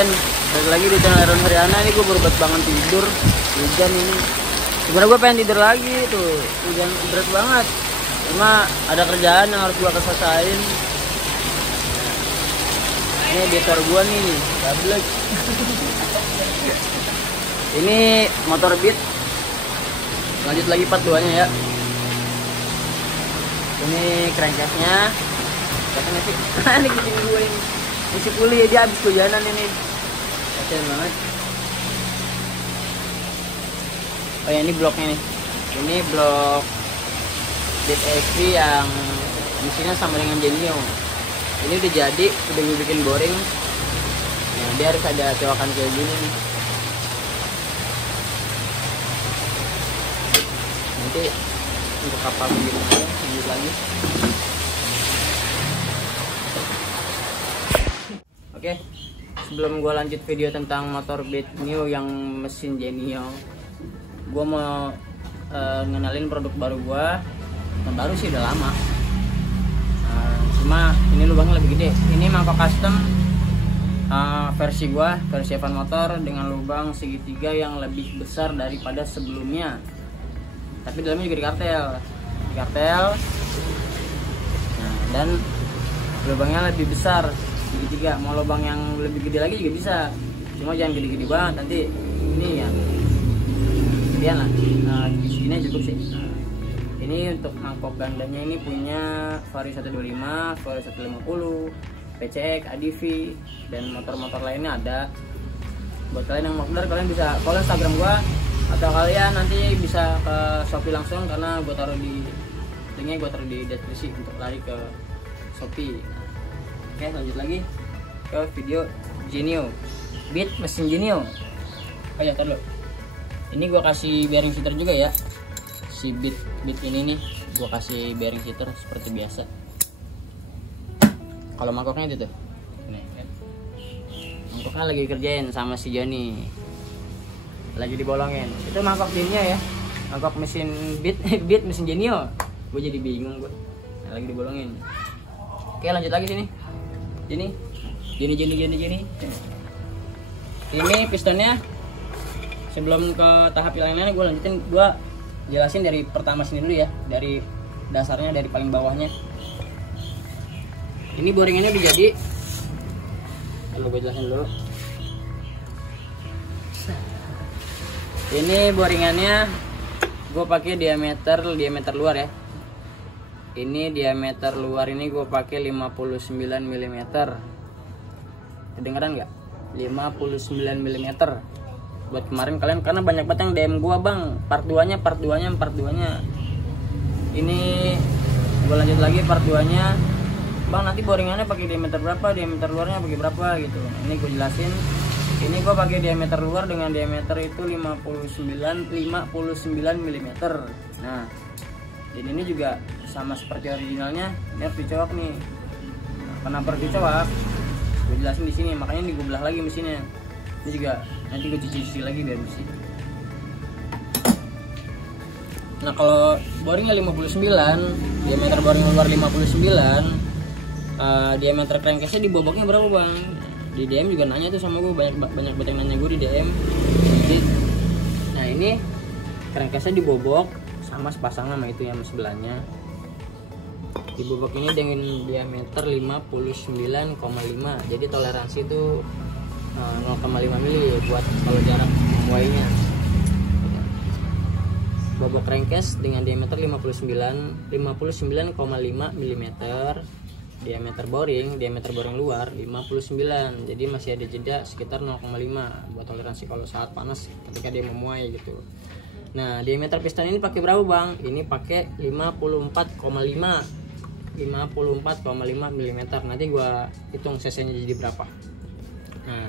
Jan, balik lagi di channel Aaron Haryana. Ini gue baru bangun tidur. Hujan ini. Sebenarnya gue pengen tidur lagi tuh. Hujan berat banget. Cuma ada kerjaan yang harus gue selesaiin. Ini editor gue nih, gablek. Ini motor Beat. Lanjut lagi part 2-nya ya. Ini crankcase-nya. Katanya sih, ini kucing gue ini. Isi kuliah dia habis hujanan ini. Kasian banget. Oh ya, ini bloknya nih. Ini blok Beat SV yang mesinnya sama dengan Genio. Ini udah jadi, udah gue bikin boring. Nah, dia harus ada cowakan kayak gini nih. Nanti untuk kapal begini aja, lanjut lagi. Oke, sebelum gue lanjut video tentang motor Beat New yang mesin Genio, gue mau ngenalin produk baru gue. Yang baru sih udah lama, cuma ini lubangnya lebih gede. Ini mangkok custom versi gue, versi Evan Motor dengan lubang segitiga yang lebih besar daripada sebelumnya. Tapi dalamnya juga di kartel. Nah, dan lubangnya lebih besar segitiga. Mau lubang yang lebih gede lagi juga bisa, cuma jangan gede-gede banget, nanti ini ya gedean lah. Nah, segini cukup sih. Ini untuk mangkok gandanya ini punya Vario 125, Vario 150, PCX, ADV, dan motor-motor lainnya ada. Buat kalian yang mau order, kalian bisa follow Instagram gua, atau kalian nanti bisa ke Shopee langsung, karena gua taruh di linknya, gua taruh di deskripsi untuk lari ke Shopee. Oke, lanjut lagi ke video Genio, Beat mesin Genio. Oh ya, dulu. Ini gua kasih bearing seater juga ya. Si Beat ini nih, gua kasih bearing seater seperti biasa. Kalau mangkoknya itu tuh. Nih, kan. Mangkoknya lagi kerjain sama si Joni. Lagi dibolongin. Itu mangkok Genio ya. Mangkok mesin Beat mesin Genio. Gue jadi bingung gue. Nah, lagi dibolongin. Oke, lanjut lagi sini. Gini. Ini pistonnya. Sebelum ke tahap yang lainnya, gue lanjutin, gue jelasin dari pertama sini dulu ya, dari dasarnya, dari paling bawahnya. Ini boringannya udah jadi. Kalau gue jelasin dulu. Ini boringannya gue pakai diameter luar ya. Ini diameter luar ini gue pakai 59 mm. Kedengeran nggak? 59 mm. Buat kemarin kalian, karena banyak banget yang DM gua, bang, part 2-nya. Ini gua lanjut lagi part 2-nya. Bang, nanti boringannya pakai diameter berapa, diameter luarnya pakai berapa gitu. Ini gua jelasin. Ini gua pakai diameter luar dengan diameter itu 59 mm. Nah, dan ini juga sama seperti originalnya, ini harus dicowok nih. Nah, kenapa harus dicowok? Gue jelasin di sini, makanya gue belah lagi mesinnya. Ini juga nanti gue cuci lagi biar bersih. Nah, kalau boringnya 59, diameter boring luar 59, diameter crankcase-nya diboboknya berapa, bang? Di DM juga nanya tuh sama gue, banyak yang nanya gue di DM. Nah, ini crankcase-nya dibobok sama sepasang sama itu yang sebelahnya. Dibobok ini dengan diameter 59,5. Jadi toleransi itu 0,5 mili buat kalau jarak memuainya. Bobok crankcase dengan diameter 59,5 mm. Diameter boring luar 59. Jadi masih ada jeda sekitar 0,5 buat toleransi kalau saat panas ketika dia memuai gitu. Nah, diameter piston ini pakai berapa, bang? Ini pakai 54,5 mm. Nanti gua hitung cc-nya jadi berapa. Nah,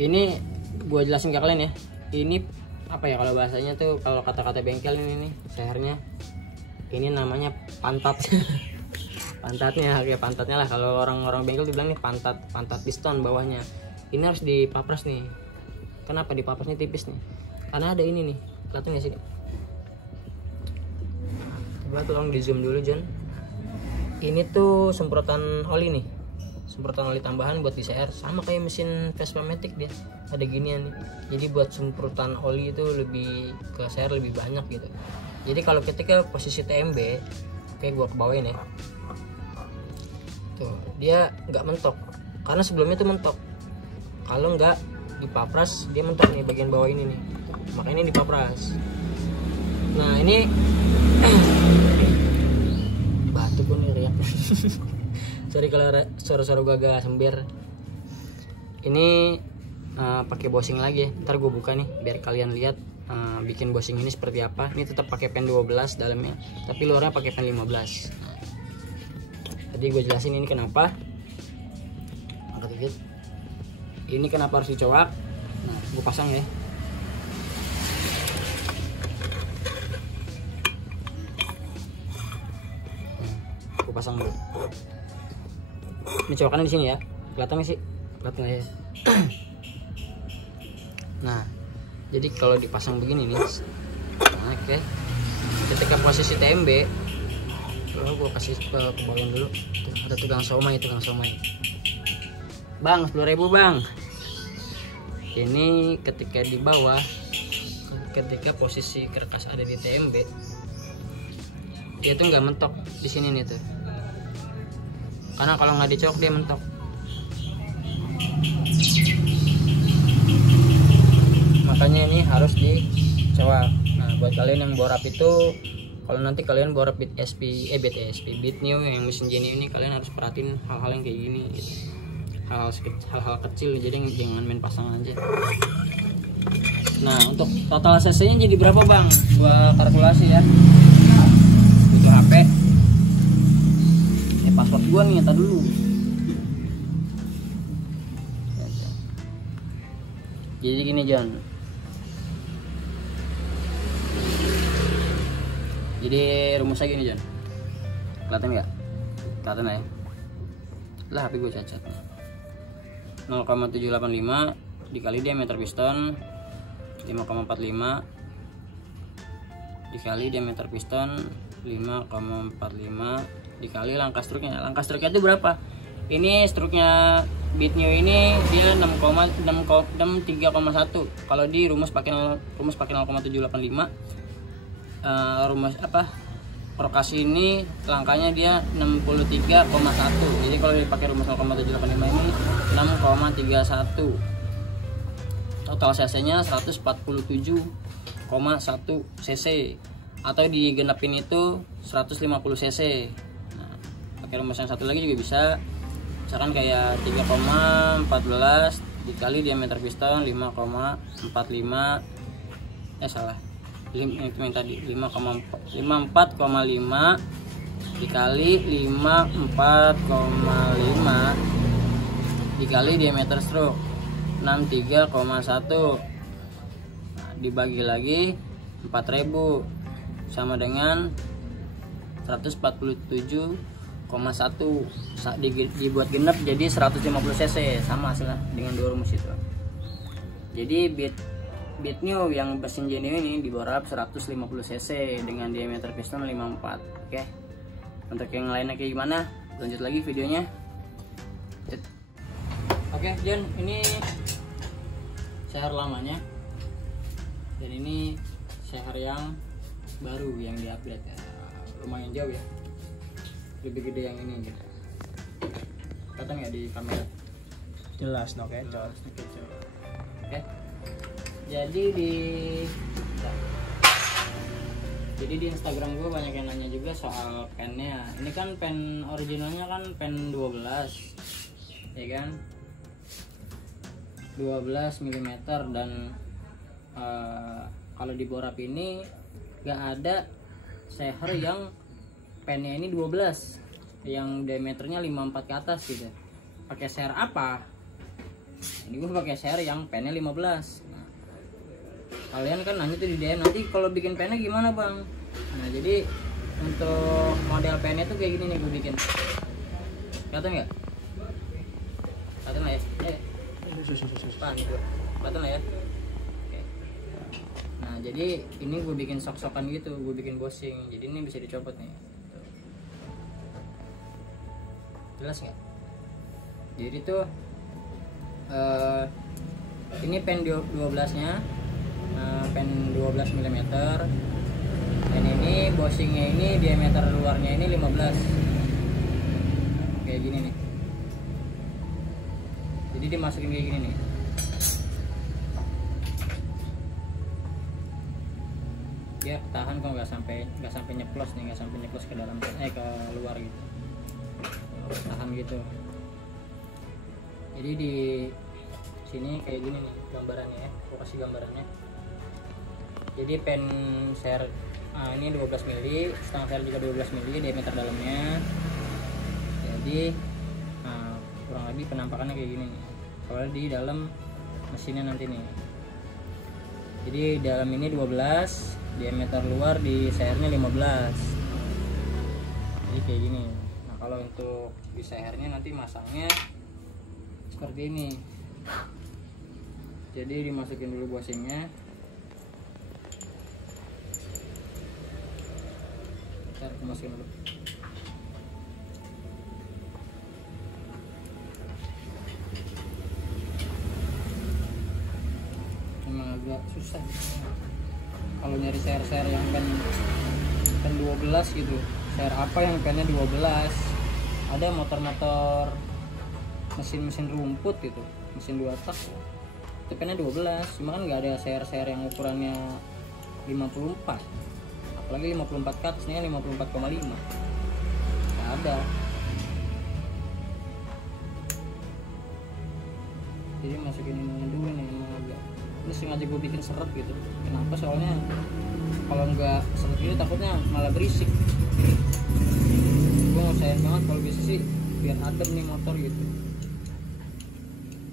ini gua jelasin ke kalian ya. Ini apa ya kalau bahasanya tuh, kalau kata-kata bengkel ini nih, sehernya. Ini namanya pantat. Pantatnya, kayak pantatnya lah. Kalau orang-orang bengkel dibilang nih pantat piston bawahnya. Ini harus dipapres nih. Kenapa dipapresnya tipis nih? Karena ada ini nih, kelihatan nggak sih? Coba tolong di zoom dulu, John. Ini tuh semprotan oli nih, semprotan oli tambahan buat di CR, sama kayak mesin Vespa Matic dia ada ginian nih. Jadi buat semprotan oli itu lebih ke CR lebih banyak gitu. Jadi kalau ketika posisi TMB, oke gua kebawain ya, tuh dia nggak mentok karena sebelumnya tuh mentok. Kalau nggak dipapras dia mentok nih bagian bawah ini nih, makanya ini dipapras. Nah ini batu gue nih riak. Sorry kalau suara-suara gue agak sember. Ini pakai bosing lagi, ntar gue buka nih biar kalian lihat bikin bosing ini seperti apa. Ini tetap pakai pen 12 dalamnya, tapi luarnya pakai pen 15. Tadi gue jelasin ini kenapa. Angkat dikit. Ini kenapa harus dicoak. Nah gue pasang ya. Gue pasang dulu. Ini cowakannya di sini ya. Kelihatan nggak sih? Kelihatan ya. Nah, jadi kalau dipasang begini nih, nah, oke. Ketika posisi TMB, gue kasih ke bawah dulu. Tuh, ada tukang somai. Bang, 10.000 bang. Ini ketika di bawah, ketika posisi kerkas ada di TMB, dia tuh nggak mentok di sini nih tuh. Karena kalau nggak dicok dia mentok. Makanya ini harus dicowak. Nah buat kalian yang borap itu, kalau nanti kalian borap Beat New yang mesin genuine ini, kalian harus perhatiin hal-hal yang kayak gini gitu. Hal-hal kecil, jadi jangan main pasang aja. Nah untuk total cc nya jadi berapa bang? Gua kalkulasi ya. Butuh HP. Password gua nih, ntar dulu. Jadi gini John. Jadi rumusnya gini John. Kelihatan nggak? Kelihatan ya? Lah HP gue cacat. 0,785 dikali diameter piston 5,45 dikali diameter piston 5,45 dikali langkah struknya. Langkah struknya itu berapa? Ini struknya Beat New ini dia 3,1. Kalau di rumus pakai 0,785, rumus apa? Prokasi ini langkahnya dia 63,1. Jadi kalau dipakai rumus 0,785 ini 6,31. Total cc-nya 147,1 cc atau digenapin itu 150 cc. Pakai rumus yang satu lagi juga bisa, misalkan kayak 3,14 dikali diameter piston 5,45 salah itu yang tadi 54,5 dikali 54,5 dikali diameter stroke 63,1. Nah, dibagi lagi 4.000 sama dengan 147,1. Dibuat genap jadi 150 cc, sama hasilnya dengan dua rumus itu. Jadi Beat New yang mesin genuine ini diborap 150 cc dengan diameter piston 54. Oke. Untuk yang lainnya kayak gimana? Lanjut lagi videonya. Oke, John, ini CR lamanya. Dan ini CR yang baru yang diupdate ya. Lumayan jauh ya. Lebih gede yang ini gitu. Kelihatan nggak di kamera? Jelas, no kecot. Oke. Jadi di Instagram gue banyak yang nanya juga soal pennya. Ini kan pen originalnya kan pen 12, ya kan? 12 mm dan kalau di borap ini nggak ada seher yang pennya ini 12 yang diameternya 54 ke atas gitu. Pakai seher apa? Ini gue pakai seher yang pennya 15. Nah, kalian kan nanya tuh di DM, nanti kalau bikin pennya gimana bang? Nah jadi untuk model pennya tuh kayak gini nih gue bikin. Kelihatan nggak? Kelihatan lah ya? Kelihatan lah ya? Oke. Nah jadi ini gue bikin sok-sokan gitu, gue bikin bosing. Jadi ini bisa dicopot nih. Jelas nggak? Jadi tuh ini pen 12 nya, pen 12 mm, dan ini bushingnya ini diameter luarnya ini 15, kayak gini nih. Jadi dimasukin kayak gini nih. Dia tahan kok, nggak sampai nyeplos nih, nggak sampai nyeplos ke dalam ke luar gitu, tahan gitu. Jadi di sini kayak gini nih gambarannya ya, aku kasih gambarannya. Jadi pen share ini 12 mili, setengah share juga 12 mili diameter dalamnya. Jadi kurang lebih penampakannya kayak gini nih kalau di dalam mesinnya nanti nih. Jadi dalam ini 12, diameter luar di share-nya 15. Jadi kayak gini. Nah kalau untuk di share-nya nanti masangnya seperti ini. Jadi dimasukin dulu bushingnya. Ntar aku masukin dulu. Memang agak susah kalau nyari share yang pen 12 gitu. Share apa yang pennya 12? Ada motor-motor mesin rumput gitu, mesin 2 tak itu pennya 12, cuma kan nggak ada share yang ukurannya 54, apalagi 54 cut nya 54,5, nggak ada. Jadi masukin ini dulu nih, agak ini sengaja gue bikin seret gitu. Kenapa? Soalnya kalau nggak seret ini takutnya malah berisik. Gue sayang banget kalau bisa sih biar adem nih motor gitu,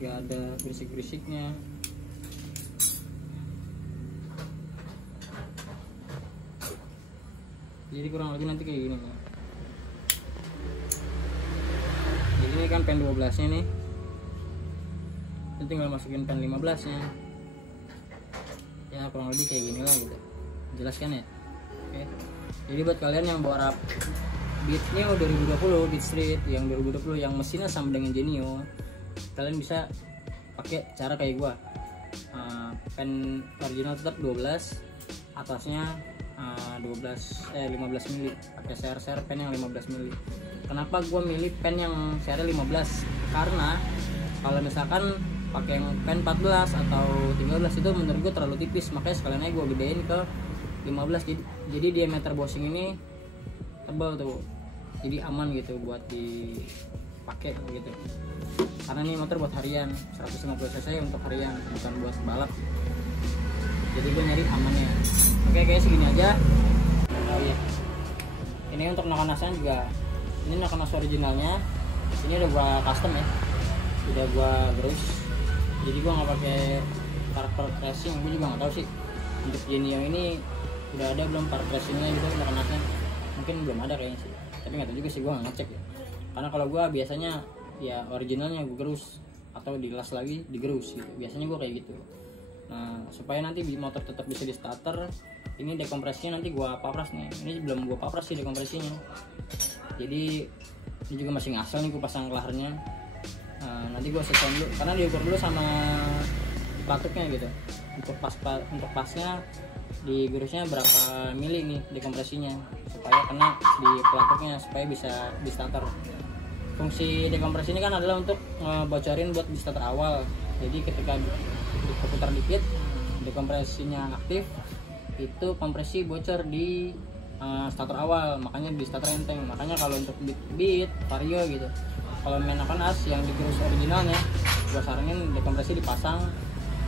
nggak ada berisik-berisiknya. Jadi kurang lebih nanti kayak gini nih. Jadi ini kan pen 12 nya nih, tinggal masukin pen 15 nya ya, kurang lebih kayak gini lah gitu. Jelas kan ya? Oke. Jadi buat kalian yang bawa Beatnya 2020, Beat Street yang 2020 yang mesinnya sama dengan Genio, kalian bisa pakai cara kayak gua. Pen original tetap 12, atasnya 15 mili, pakai share pen yang 15 mili. Kenapa gua milih pen yang share 15? Karena kalau misalkan pakai yang pen 14 atau 13 itu menurut gua terlalu tipis, makanya sekalian aja gua gedein ke 15. Jadi diameter bushing ini tebal tuh, jadi aman gitu buat dipakai gitu. Karena ini motor buat harian, 150 cc untuk harian, bukan buat balap. Jadi gue nyari amannya. Oke, kayak segini aja. Oh iya, ini untuk nokanasnya juga, ini nokanas originalnya, ini udah gua custom ya, udah gua gerus. Jadi gua nggak pakai karakter tracing, gue juga nggak tahu sih untuk Genio ini udah ada belum part tracingnya gitu nokanasnya. Mungkin belum ada kayaknya sih, tapi nggak tahu juga sih, gue nggak ngecek ya. Karena kalau gue biasanya ya originalnya gue gerus atau dilas lagi digerus gitu, biasanya gue kayak gitu. Nah supaya nanti motor tetap bisa di starter, ini dekompresinya nanti gue papras nih. Ini belum gue papras sih dekompresinya, jadi ini juga masih ngasal nih gue pasang laharnya. Nanti gue sesuaiin dulu karena diukur dulu sama pelatuknya gitu, untuk pasnya di gerusnya berapa mili nih dekompresinya, supaya kena di pelatuknya supaya bisa di starter. Fungsi dekompresi ini kan adalah untuk ngebocorin buat di starter awal. Jadi ketika diputar dikit dekompresinya aktif, itu kompresi bocor di starter awal, makanya di starter enteng. Makanya kalau untuk beat vario gitu, kalau menakan as yang digerus originalnya, gua saranin dekompresi dipasang,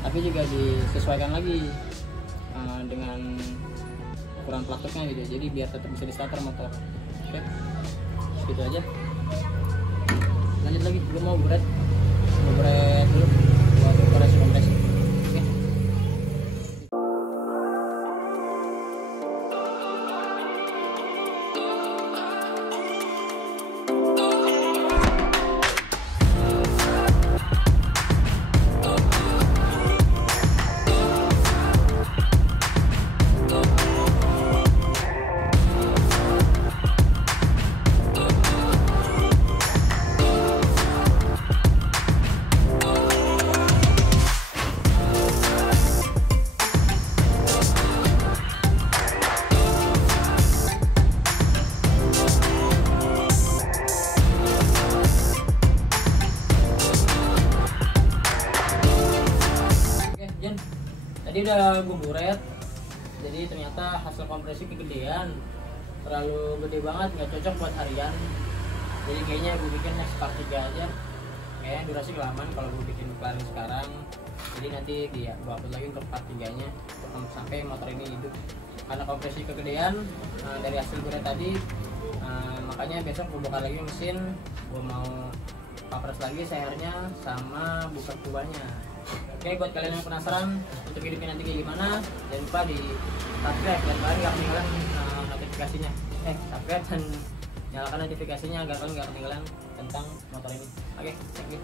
tapi juga disesuaikan lagi dengan ukuran pelatuknya gitu, jadi biar tetap bisa di starter motor. Oke, segitu aja. Lanjut lagi, gue mau berat dulu buat kompresi. udah gue buret, jadi ternyata hasil kompresi kegedean, terlalu gede banget, nggak cocok buat harian. Jadi kayaknya gue bikin next part 3 aja, kayaknya durasi kelamaan kalau gue bikin kelarin sekarang. Jadi nanti dia gue upload lagi untuk part 3 nya sampai motor ini hidup. Karena kompresi kegedean dari hasil buret tadi, makanya besok gue bakal lagi mesin, gue mau papres lagi sehernya sama buka kubahnya. Oke, buat kalian yang penasaran untuk hidupnya nanti kayak gimana, jangan lupa di subscribe dan nggak ketinggalan notifikasinya. Subscribe dan nyalakan notifikasinya agar kalian nggak ketinggalan tentang motor ini. Oke, thank you.